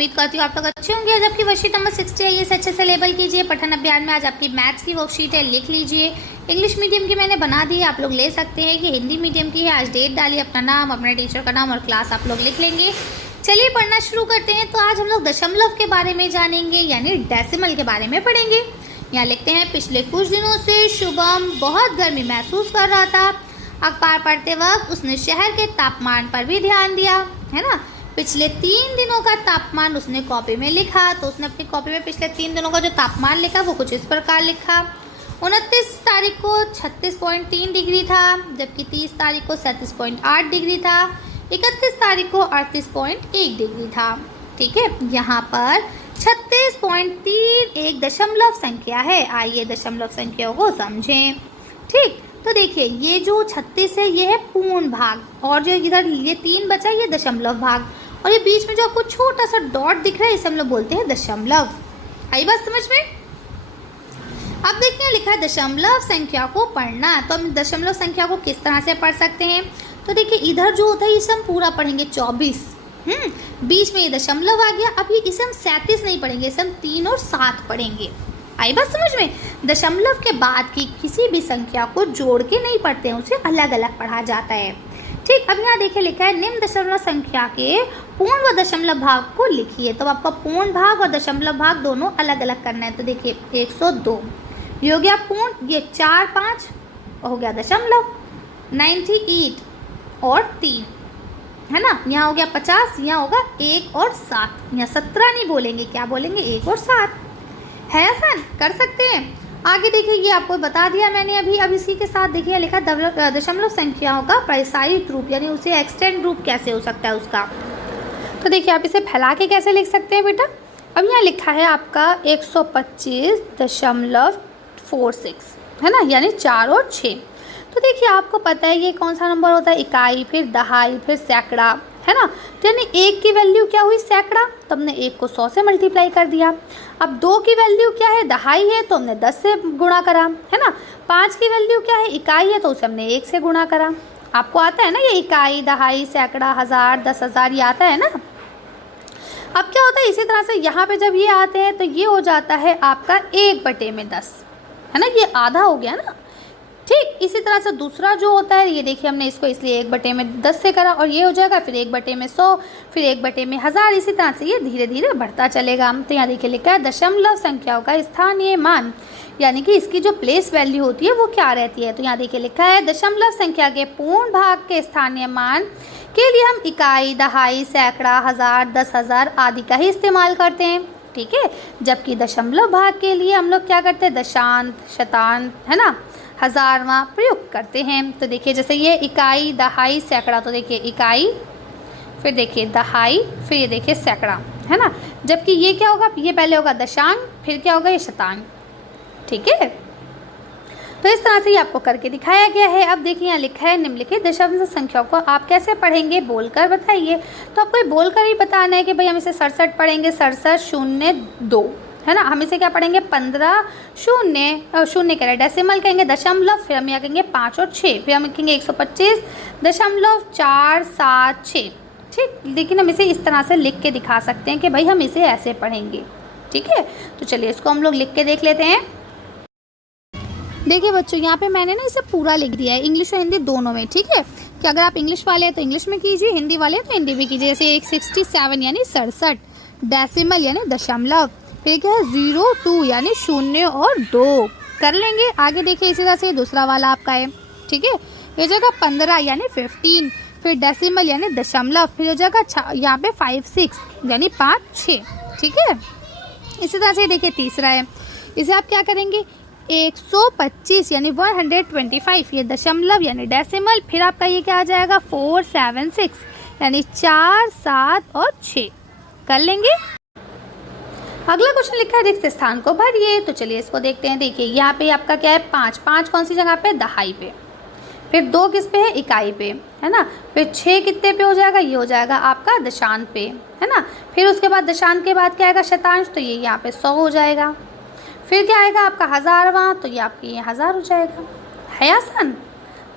उम्मीद करती हूँ आप लोग अच्छे होंगे। आज आपकी वर्कशीट नंबर 60 है, ये अच्छे से लेबल कीजिए। पठन अभियान में आज आपकी मैथ्स की वर्कशीट है, लिख लीजिए। इंग्लिश मीडियम की मैंने बना दी है, आप लोग ले सकते हैं। कि हिंदी मीडियम की है, आज डेट डालिए, अपना नाम, अपने टीचर का नाम और क्लास आप लोग लिख लेंगे। चलिए पढ़ना शुरू करते हैं। तो आज हम लोग दशमलव के बारे में जानेंगे, यानी डेसिमल के बारे में पढ़ेंगे। यहाँ लिखते हैं, पिछले कुछ दिनों से शुभम बहुत गर्मी महसूस कर रहा था। अखबार पढ़ते वक्त उसने शहर के तापमान पर भी ध्यान दिया, है ना। पिछले 3 दिनों का तापमान उसने कॉपी में लिखा। तो उसने अपनी कॉपी में पिछले 3 दिनों का जो तापमान लिखा वो कुछ इस प्रकार लिखा। 29 तारीख को 36.3 डिग्री था, जबकि 30 तारीख को 37.8 डिग्री था, 31 तारीख को 38.1 डिग्री था। ठीक है, यहाँ पर 36.3 एक दशमलव संख्या है। आइए दशमलव संख्याओं को समझें। ठीक, तो देखिए ये जो 36 है ये है पूर्ण भाग, और जो इधर ये 3 बचा ये दशमलव भाग, और ये बीच में जो आपको छोटा सा डॉट दिख रहा है इसे हम लोग बोलते हैं दशमलव। आई बात समझ में। अब देखिए लिखा है दशमलव संख्या को पढ़ना। तो हम दशमलव संख्या को किस तरह से पढ़ सकते हैं। तो देखिए इधर जो होता है इसे हम पूरा पढ़ेंगे 24, बीच में ये दशमलव आ गया। अब ये इसे हम 37 नहीं पढ़ेंगे, इसे हम 3 और 7 पढ़ेंगे। आई बात समझ में। दशमलव के बाद की किसी भी संख्या को जोड़ के नहीं पढ़ते हैं, उसे अलग अलग पढ़ा जाता है। ठीक, अब यहाँ देखिए लिखा है निम्न दशमलव संख्या के पूर्ण व दशमलव भाग को लिखिए। तो आपका पूर्ण भाग और दशमलव भाग दोनों अलग अलग करना है। तो देखिए 102 ये हो गया पूर्ण, ये 4 5 हो गया दशमलव, 98 और 3 है ना। यहाँ हो गया 50, यहाँ होगा 1 और 7। यहाँ 17 नहीं बोलेंगे, क्या बोलेंगे 1 और 7। है आसान, कर सकते हैं। आगे देखिए ये आपको बता दिया मैंने अभी। अब इसी के साथ देखिए लिखा दशमलव संख्याओं का प्रायसायिक रूप, यानी उसे एक्सटेंड रूप कैसे हो सकता है उसका। तो देखिए आप इसे फैला के कैसे लिख सकते हैं बेटा। अब यहाँ लिखा है आपका 125.46 है ना, यानी 4 और 6। तो देखिए आपको पता है ये कौन सा नंबर होता है, इकाई, फिर दहाई, फिर सैकड़ा, है ना। तो यानी 1 की वैल्यू क्या हुई, सैकड़ा, तो हमने 1 को 100 से मल्टीप्लाई कर दिया। अब 2 की वैल्यू क्या है, दहाई है, तो हमने 10 से गुणा करा, है ना। 5 की वैल्यू क्या है, इकाई है, तो उसे हमने 1 से गुणा करा। आपको आता है ना ये इकाई, दहाई, सैकड़ा, हज़ार, 10,000 ये आता है ना। अब क्या होता है इसी तरह से यहाँ पे जब ये आते हैं तो ये हो जाता है आपका 1/10, है ना, ये आधा हो गया ना। ठीक, इसी तरह से दूसरा जो होता है ये देखिए हमने इसको इसलिए 1/10 से करा, और ये हो जाएगा फिर 1/100, फिर 1/1000। इसी तरह से ये धीरे धीरे बढ़ता चलेगा। तो यहाँ देखिए लिखा है दशमलव संख्याओं का स्थानीय मान, यानी कि इसकी जो प्लेस वैल्यू होती है वो क्या रहती है। तो यहाँ देखिए लिखा है दशमलव संख्या के पूर्ण भाग के स्थानीय मान के लिए हम इकाई, दहाई, सैकड़ा, हज़ार, 10,000 आदि का ही इस्तेमाल करते हैं। ठीक है, जबकि दशमलव भाग के लिए हम लोग क्या करते हैं, दशांश, शतांश, है ना, हज़ारवां प्रयुक्त करते हैं। तो देखिए जैसे ये इकाई, दहाई, सैकड़ा, तो देखिए इकाई, फिर देखिए दहाई, फिर ये देखिए सैकड़ा, है ना। जबकि ये क्या होगा, ये पहले होगा दशांश, फिर क्या होगा ये शतांश। ठीक है, तो इस तरह से ये आपको करके दिखाया गया है। अब देखिए यहाँ लिखा है निम्नलिखित दशमलव संख्याओं को आप कैसे पढ़ेंगे, बोलकर बताइए। तो आपको बोलकर ही बताना है कि भाई हम इसे 67 पढ़ेंगे, 6702, है ना। हम इसे क्या पढ़ेंगे, 15 शून्य कह रहे डेसिमल कहेंगे, दशमलव, फिर हम यहाँ कहेंगे 5 और 6, फिर हम लिखेंगे 125.476। ठीक, लेकिन हम इसे इस तरह से लिख के दिखा सकते हैं कि भाई हम इसे ऐसे पढ़ेंगे। ठीक है, तो चलिए इसको हम लोग लिख के देख लेते हैं। देखिए बच्चों यहाँ पे मैंने ना इसे पूरा लिख दिया है, इंग्लिश और हिंदी दोनों में। ठीक है, कि अगर आप इंग्लिश वाले हैं तो इंग्लिश में कीजिए, हिंदी वाले हैं तो हिंदी में कीजिए। जैसे 167 यानी 67, डेसिमल यानी दशमलव, फिर क्या है 02 यानी 0 और 2 कर लेंगे। आगे देखिए इसी तरह से दूसरा वाला आपका है। ठीक है, ये जगह 15 यानी 15, फिर डेसिमल यानी दशमलव, फिर हो जाएगा यहाँ पे 56 यानी 5 6। ठीक है, इसी तरह से देखिए तीसरा है, इसे आप क्या करेंगे 125 यानी 125, ये दशमलव यानी डेसिमल, फिर आपका ये क्या आ जाएगा 476 यानी 4 7 और 6 कर लेंगे। अगला क्वेश्चन लिखा है रिक्त स्थान को भरिए। तो चलिए इसको देखते हैं। देखिए यहाँ पे आपका क्या है 5 कौन सी जगह पे, दहाई पे, फिर 2 किस पे है, इकाई पे, है ना। फिर 6 कितने पे हो जाएगा, ये हो जाएगा आपका दशांश पे, है ना। फिर उसके बाद दशांश के बाद क्या आएगा, शतांश, तो ये यहाँ पे 100 हो जाएगा। फिर क्या आएगा आपका हज़ारवां, तो ये आपके ये 1000 हो जाएगा। है आसान,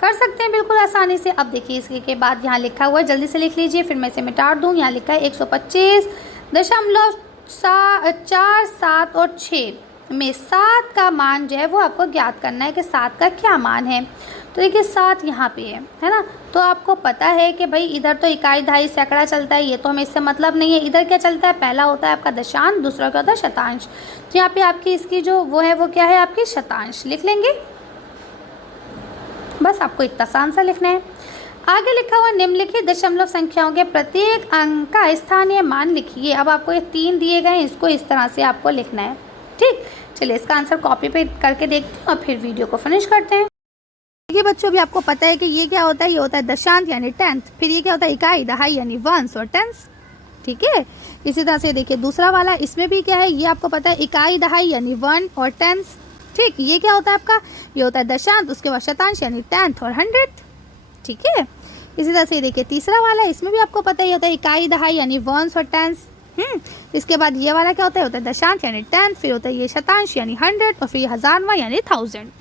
कर सकते हैं बिल्कुल आसानी से। अब देखिए इसके बाद यहाँ लिखा हुआ है, जल्दी से लिख लीजिए फिर मैं इसे मिटा दूँ। यहाँ लिखा है 125 4, 7 और 6 में 7 का मान जो है वो आपको ज्ञात करना है कि 7 का क्या मान है। तो देखिए 7 यहाँ पे है ना, तो आपको पता है कि भाई इधर तो इकाई, दहाई, सैकड़ा चलता है, ये तो हमें इससे मतलब नहीं है। इधर क्या चलता है, पहला होता है आपका दशांश, दूसरा क्या होता है शतांश। तो यहाँ पे आपकी इसकी जो वो है वो क्या है, आपकी शतांश लिख लेंगे। बस आपको इतना सा आंसर लिखना है। आगे लिखा हुआ निम्नलिखित दशमलव संख्याओं के प्रत्येक अंक का स्थानीय मान लिखिए। अब आपको ये 3 दिए गए हैं, इसको इस तरह से आपको लिखना है। ठीक, चलिए इसका आंसर कॉपी पे करके देखते हैं और फिर वीडियो को फिनिश करते हैं। देखिए बच्चों, भी आपको पता है कि ये क्या होता है, ये होता है दशांश यानी 10th, फिर ये क्या होता है इकाई, दहाई यानी 1s और 10s। ठीक है, इसी तरह से देखिए दूसरा वाला, इसमें भी क्या है, ये आपको पता है इकाई, दहाई यानी 1 और 10s। ठीक, ये क्या होता है आपका, ये होता है दशांश, उसके बाद शतांश यानी 10th और 100th। ठीक है, इसी तरह से देखिए तीसरा वाला, इसमें भी आपको पता ही होता है इकाई, दहाई यानी 1s और 10s। इसके बाद ये वाला क्या होता है दशांश यानी 10, फिर होता है ये शतांश यानी 100 और फिर हजारवा यानी 1000।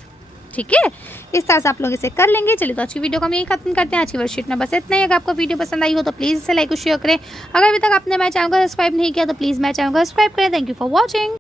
ठीक है, इस तरह से आप लोग इसे कर लेंगे। चलिए तो अच्छी वीडियो को हम यही खत्म करते हैं। अच्छी वर्कशीट में बस इतना ही। अगर आपको वीडियो पसंद आई हो तो प्लीज़ इसे लाइक और शेयर करें। अगर अभी तक आपने मेरे चैनल को सब्सक्राइब नहीं किया तो प्लीज़ मेरे चैनल को सब्सक्राइब करें। Thank you for watching.